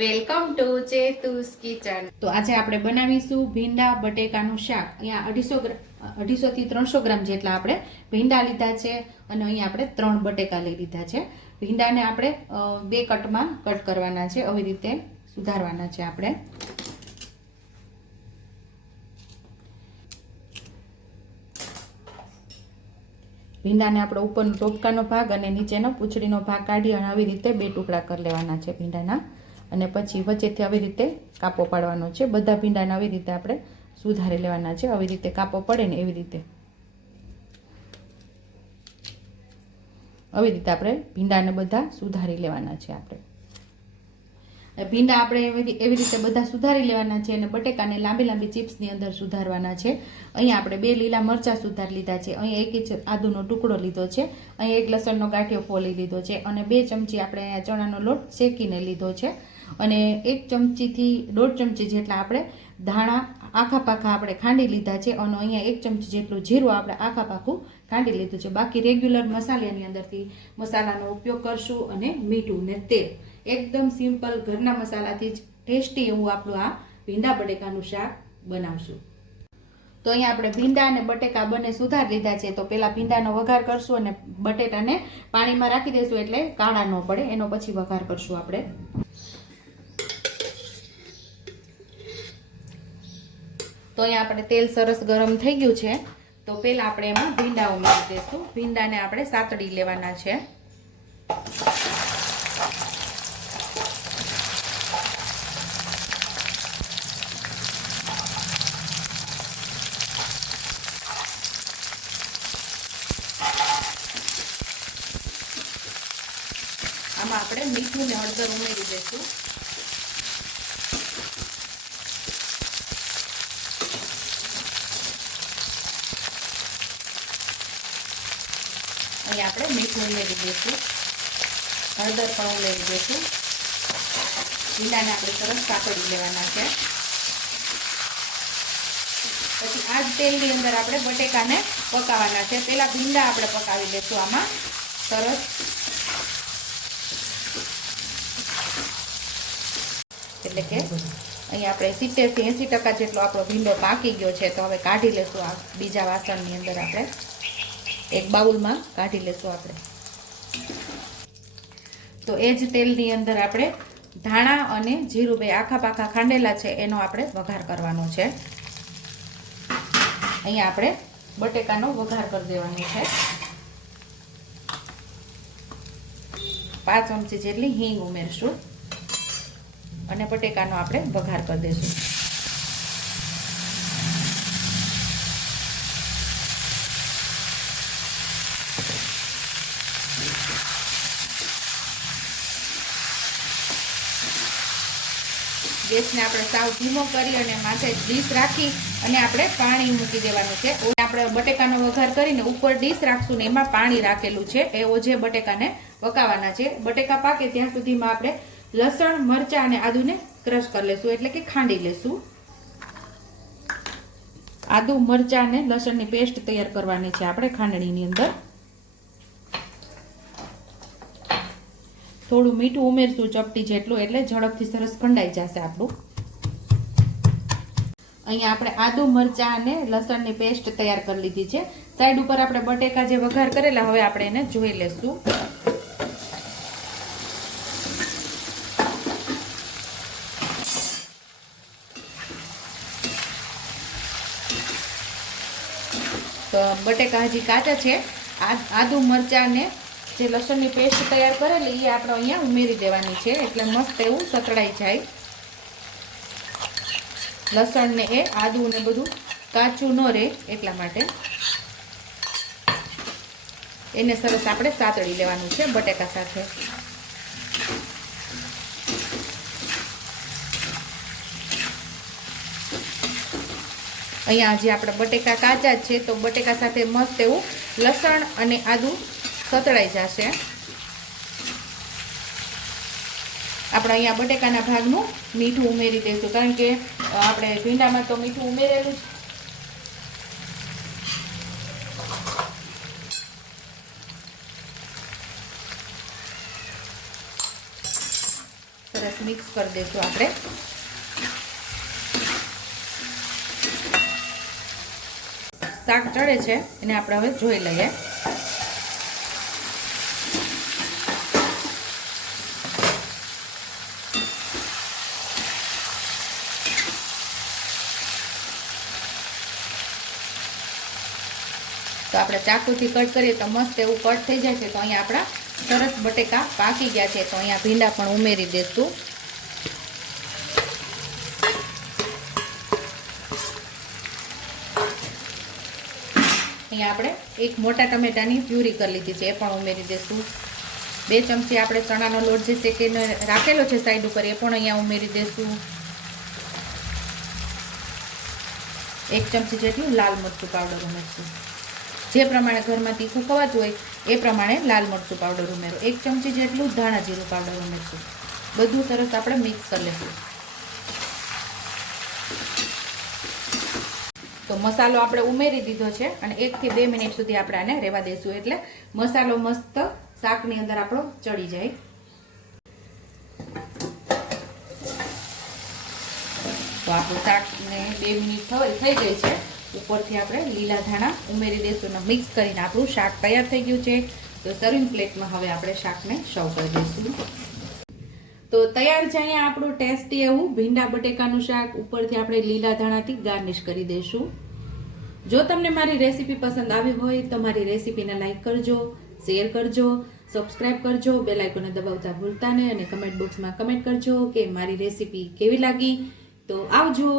Welcome to ચેતુસ kitchen. તો આજે આપણે બનાવીશું ભીંડા બટેકાનું શાક. અહીંયા અઢીસો અઢીસો થી ત્રણસો ગ્રામ જેટલા આપણે ભીંડા લીધા છે અને અહીંયા આપણે ત્રણ બટેકા લઈ લીધા છે. ભીંડાને આપણે બે કટમાં કટ કરવાના છે. આવી રીતે સુધારવાના છે આપણે. ભીંડાને આપણે ઉપરનો ટોપકાનો ભાગ અને નીચેનો પૂંછડીનો ભાગ કાઢી અને આવી રીતે બે ટુકડા કરી લેવાના છે ભીંડાના. અને પછી વચ્ચેથી આવી રીતે કાપો પાડવાનો છે. બધા ભીંડાને આવી રીતે આપણે સુધારી લેવાના છે. આવી રીતે કાપો પડે ને એવી રીતે. આવી રીતે આપણે ભીંડાને બધા સુધારી લેવાના છે આપણે. ભીંડા આપણે એવી એવી રીતે બધા સુધારી લેવાના છે અને બટેકાને લાંબી લાંબી ચિપ્સની અંદર સુધારવાના છે. અહીંયા આપણે બે લીલા મરચાં સુધારી લીધા છે. અહીંયા એક ઇંચ આદુનો ટુકડો લીધો છે. અહીંયા એક લસણનો ગાંઠિયો ફોલી લીધો છે અને બે ચમચી આપણે અહીંયા ચણાનો લોટ શેકીને લીધો છે. અને એક ચમચીથી દોઢ ચમચી જેટલા આપણે ધાણા આખા પાખા આપણે ખાંડી લીધા છે અને અહીંયા એક ચમચી જેટલું જીરું આપણે આખા પાખું ખાંડી લીધું છે. બાકી રેગ્યુલર મસાલાની અંદરથી મસાલાનો ઉપયોગ કરશું અને મીઠું ને તેલ. એકદમ સિમ્પલ ઘરના મસાલાથી જ ટેસ્ટી એવું આપણું આ ભીંડા બટેકાનું શાક બનાવશું. તો અહીંયા આપણે ભીંડા અને બટેકા બંને સુધાર લીધા છે. તો પહેલાં ભીંડાનો વઘાર કરશું અને બટેટાને પાણીમાં રાખી દઈશું એટલે કાળા ન પડે. એનો પછી વઘાર કરશું આપણે. તો અહીંયા આપણે તેલ સરસ ગરમ થઈ ગયું છે. તો પહેલાં આપણે એમાં ભીંડા ઉમેરી દઈશું. ભીંડાને આપણે સાતડી લેવાના છે. આમાં આપણે મીઠું ને હળદર ઉમેરી દઈશું. અહીં આપણે મીઠું ઉમેરી દઈશું, હળદર પણ ઉમેરી દઈશું. ઈંડાને આપણે સરસ કાપડી લેવાના છે. પછી આ જ તેલની અંદર આપણે બટેકાને પકાવવાના છે. પહેલાં ભીંડા આપણે પકાવી દઈશું આમાં. સરસ. એટલે કે અહીં આપણે સિત્તેરથી એંસી ટકા જેટલો આપણો ભીંડો પાકી ગયો છે, તો હવે કાઢી લેશું આ બીજા વાસણની અંદર આપણે. એક બાઉલમાં કાઢી લેશું આપણે. તો એ જ તેલની અંદર આપણે ધાણા અને જીરું, બે આખા પાખા ખાંડેલા છે, એનો આપણે વઘાર કરવાનો છે. અહીંયા આપણે બટેકાનો વઘાર કરી દેવાનો છે. પાંચ ચમચી જેટલી હિંગ ઉમેરશું અને બટેકાનો આપણે વઘાર કરી દઈશું ગેસને આપણે સાવ ધીમો કરી અને માથે ડીશ રાખી અને આપણે પાણી મૂકી દેવાનું છે. આપણે બટેકાનો વઘાર કરીને ઉપર ડીશ રાખશું ને એમાં પાણી રાખેલું છે. એ ઓજે બટેકાને પકાવવાના છે. બટેકા પાકે ત્યાં સુધીમાં આપણે લસણ, મરચાં અને આદુને ક્રશ કરી લેશું. એટલે કે ખાંડી લેશું. આદુ, મરચાં અને લસણની પેસ્ટ તૈયાર કરવાની છે આપણે ખાંડણીની અંદર. થોડું મીઠું ઉમેરશું, ચપટી જેટલું, એટલે ઝડપથી સરસ ખંડાઈ જશે આપણું. અહીંયા આપણે આદુ, મરચાં અને લસણની પેસ્ટ તૈયાર કરી લીધી છે. સાઈડ ઉપર આપણે બટેકા જે વઘાર કરેલા, હવે આપણે એને જોઈ લેશું. તો બટેકા હજી કાચા છે. આદુ, મરચાં ને જે લસણની પેસ્ટ તૈયાર કરેલી એ આપણે અહીંયા ઉમેરી દેવાની છે. એટલે મસ્ત એવું સતળાઈ જાય. લસણ ને એ આદું ને બધું કાચું ન રહે એટલા માટે. એને સરસ આપણે સાતળી લેવાનું છે બટેકા સાથે. અહીંયા જે આપણે બટેકા કાચા છે, તો બટેકા સાથે મસ્ત એવું લસણ અને આદુ સતળાઈ જશે. આપણે અહીંયા બટેકાના ભાગનું મીઠું ઉમેરી દઈશું, કારણ કે આપણે ભીંડામાં તો મીઠું ઉમેરેલું જ. સરસ મિક્સ કરી દઈશું આપણે. શાક ચડે છે, એને આપણે હવે જોઈ લઈએ. તો આપણે ચાકુથી કટ કરીએ તો મસ્ત એવું કટ થઈ જાય છે તો અહીંયા આપણા સરસ બટેકા પાકી ગયા છે તો અહીંયા ભીંડા પણ ઉમેરી દેશું. અહીંયા આપણે એક મોટા ટમેટાની પ્યુરી કરી લીધી છે, એ પણ ઉમેરી દઈશું બે ચમચી આપણે ચણાનો લોટ જે શેકીને રાખેલો છે સાઈડ ઉપર, એ પણ અહીંયા ઉમેરી દઈશું એક ચમચી જેટલું લાલ મરચું પાવડર ઉમેરશું. જે પ્રમાણે ઘરમાં તીખું ખવાતું હોય, એ પ્રમાણે લાલ મરચું પાવડર ઉમેરો. એક ચમચી જેટલું ધાણા જીરું પાવડર ઉમેરશું. બધું સરસ આપણે મિક્સ કરી લઈશું તો મસાલો આપણે ઉમેરી દીધો છે અને એકથી બે મિનિટ સુધી આપણે આને રહેવા દઈશું એટલે મસાલો મસ્ત શાકની અંદર આપણો ચડી જાય. તો આપણું શાકને બે મિનિટ થઈ ગઈ છે. ઉપરથી આપણે લીલા ધાણા ઉમેરી દઈશું અને મિક્સ કરીને આપણું શાક તૈયાર થઈ ગયું છે. તો સર્વિંગ પ્લેટમાં હવે આપણે શાકને સર્વ કરી દઈશું. તો તૈયાર છે અહીંયા આપણું ટેસ્ટી એવું ભીંડા બટેકાનું શાક. ઉપરથી આપણે લીલા ધાણાથી ગાર્નિશ કરી દઈશું. જો તમને મારી રેસીપી પસંદ આવી હોય તો મારી રેસીપીને લાઇક કરજો શેર કરજો સબસ્ક્રાઇબ કરજો આઇકોને દબાવતા ભૂલતા નહીં અને કમેન્ટ બોક્સમાં કમેન્ટ કરજો કે મારી રેસીપી કેવી લાગી. તો આવજો.